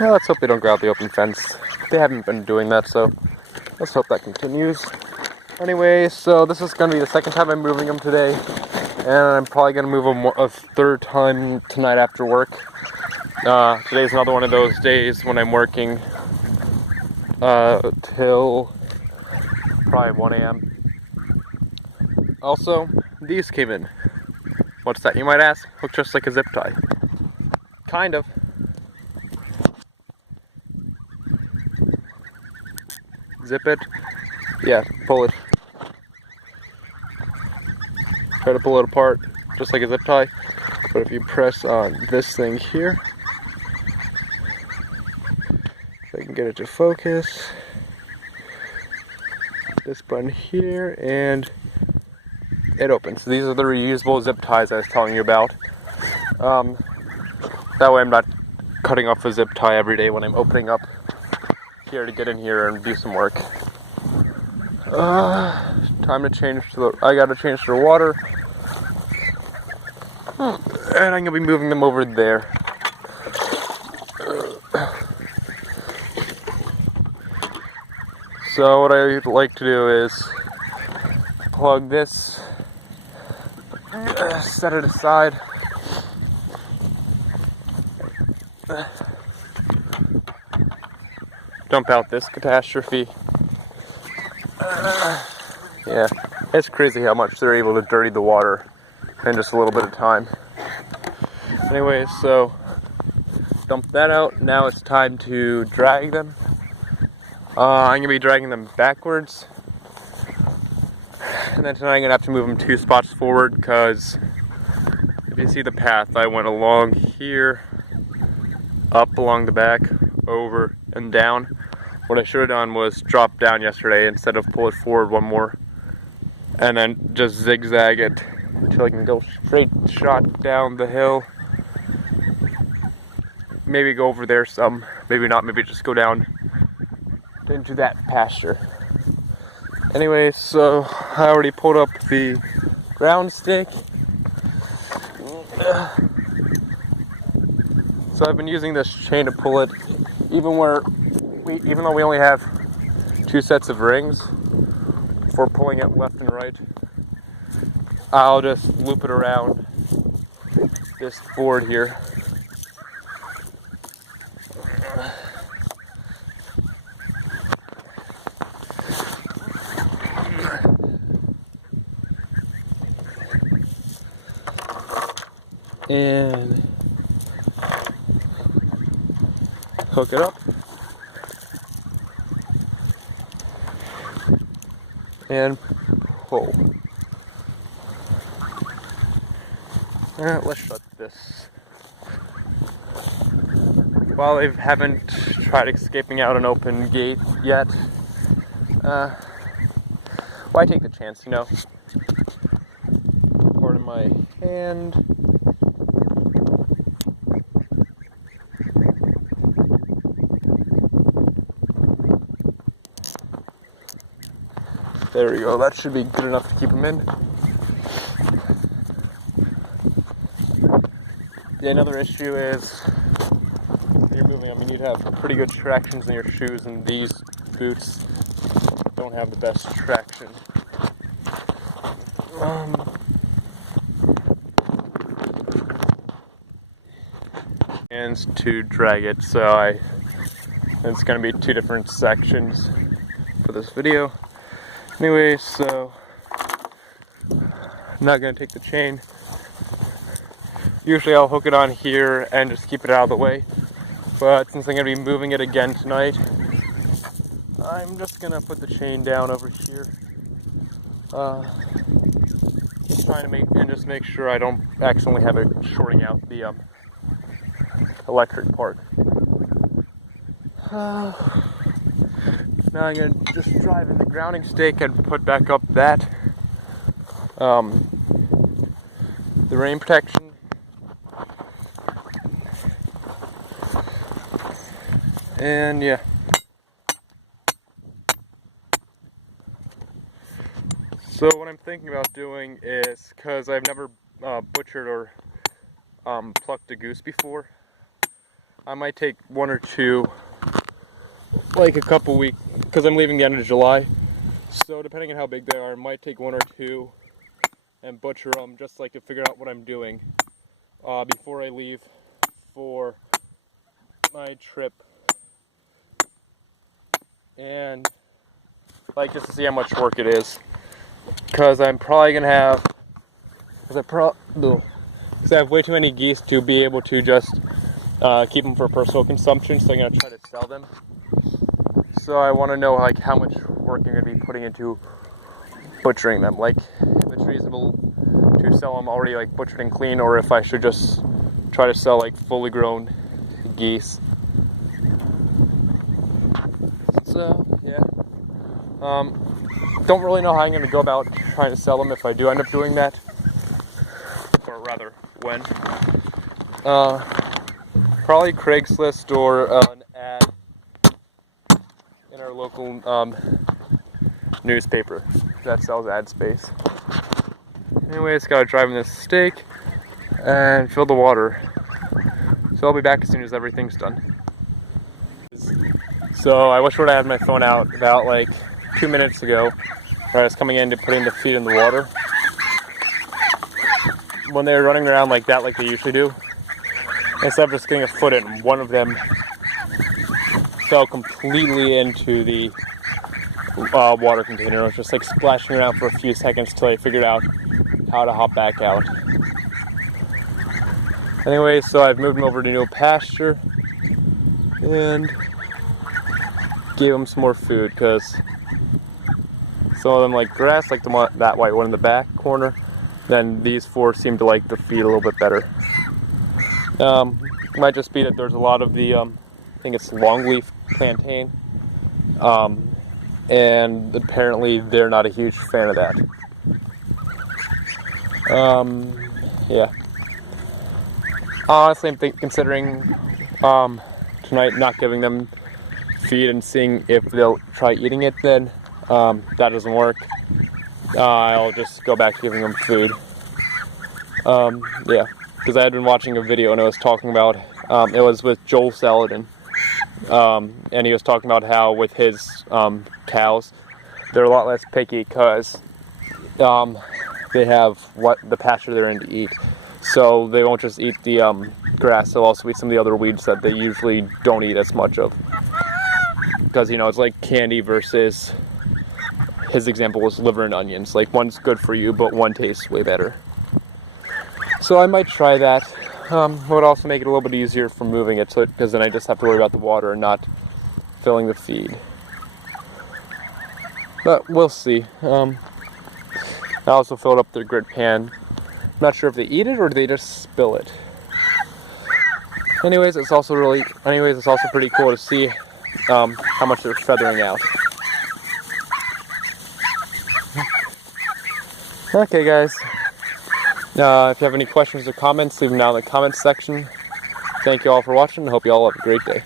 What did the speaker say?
Well, let's hope they don't go out the open fence. They haven't been doing that, so let's hope that continues. Anyway, so this is going to be the second time I'm moving them today, and I'm probably going to move them a third time tonight after work. Today's another one of those days when I'm working till probably 1 a.m. Also, these came in. What's that, you might ask? Look just like a zip tie. Kind of. Zip it. Yeah, pull it. Try to pull it apart just like a zip tie. But if you press on this thing here, if I can get it to focus, this button here, and it opens. These are the reusable zip ties I was telling you about. That way I'm not cutting off a zip tie every day when I'm opening up here to get in here and do some work. Time to change I gotta change the water. And I'm gonna be moving them over there. So what I'd like to do is plug this, set it aside. Dump out this catastrophe. Yeah, it's crazy how much they're able to dirty the water in just a little bit of time. Anyway, so dump that out. Now it's time to drag them. I'm gonna be dragging them backwards, and then tonight I'm gonna have to move them 2 spots forward, because if you see the path, I went along here, up along the back, over and down. What I should have done was drop down yesterday instead of pull it forward one more, and then just zigzag it until I can go straight shot down the hill. Maybe go over there some, maybe not, maybe just go down into that pasture. Anyway, so I already pulled up the ground stick. So I've been using this chain to pull it, even though we only have 2 sets of rings for pulling it left and right. I'll just loop it around this board here. And hook it up. And pull. Let's shut this. Well, I haven't tried escaping out an open gate yet. Why take the chance, you know? Pardon my hand. There we go, that should be good enough to keep them in. Another issue is when you're moving them, you need to have pretty good tractions in your shoes, and these boots don't have the best traction. And to drag it, so it's going to be 2 different sections for this video. Anyway, so I'm not going to take the chain. Usually I'll hook it on here and just keep it out of the way, but since I'm going to be moving it again tonight, I'm just going to put the chain down over here. Just trying to make sure I don't accidentally have it shorting out the electric part. Now I'm going to just drive in the grounding stake and put back up the rain protection. And yeah. So what I'm thinking about doing is, because I've never butchered or plucked a goose before. I might take one or two, like a couple weeks, because I'm leaving the end of July. So depending on how big they are, I might take one or two and butcher them just like to figure out what I'm doing before I leave for my trip. And like just to see how much work it is. Because I'm probably going to have, because I have way too many geese to be able to just keep them for personal consumption, so I'm going to try to sell them. So I want to know like how much work I'm going to be putting into butchering them. Like if it's reasonable to sell them already like butchered and clean, or if I should just try to sell like fully grown geese. So yeah, don't really know how I'm going to go about trying to sell them if I do end up doing that, or rather when. Probably Craigslist or an ad in our local newspaper that sells ad space. Anyways, gotta drive in this steak and fill the water. So I'll be back as soon as everything's done. So I wish I would have had my phone out about like 2 minutes ago, where I was coming in to putting the feed in the water. When they were running around like that, like they usually do, instead of just getting a foot in, one of them fell completely into the water container. It was just like splashing around for a few seconds till I figured out how to hop back out. Anyway, so I've moved them over to new pasture and gave them some more food, because some of them like grass, like the one, that white one in the back corner. Then these four seem to like the feed a little bit better. It might just be that there's a lot of the, I think it's longleaf plantain, and apparently they're not a huge fan of that. Yeah. Honestly, I'm considering tonight not giving them feed and seeing if they'll try eating it. Then that doesn't work, I'll just go back to giving them food. Yeah. Because I had been watching a video and it was talking about, it was with Joel Salatin, and he was talking about how with his cows, they're a lot less picky because they have what the pasture they're in to eat. So they won't just eat the grass, they'll also eat some of the other weeds that they usually don't eat as much of. Because, you know, it's like candy versus, his example was liver and onions. Like, one's good for you, but one tastes way better. So I might try that. It would also make it a little bit easier for moving it, because then I just have to worry about the water and not filling the feed. But we'll see. I also filled up the grit pan. I'm not sure if they eat it or do they just spill it. Anyways, it's also pretty cool to see how much they're feathering out. Okay, guys. If you have any questions or comments, leave them down in the comments section. Thank you all for watching, and hope you all have a great day.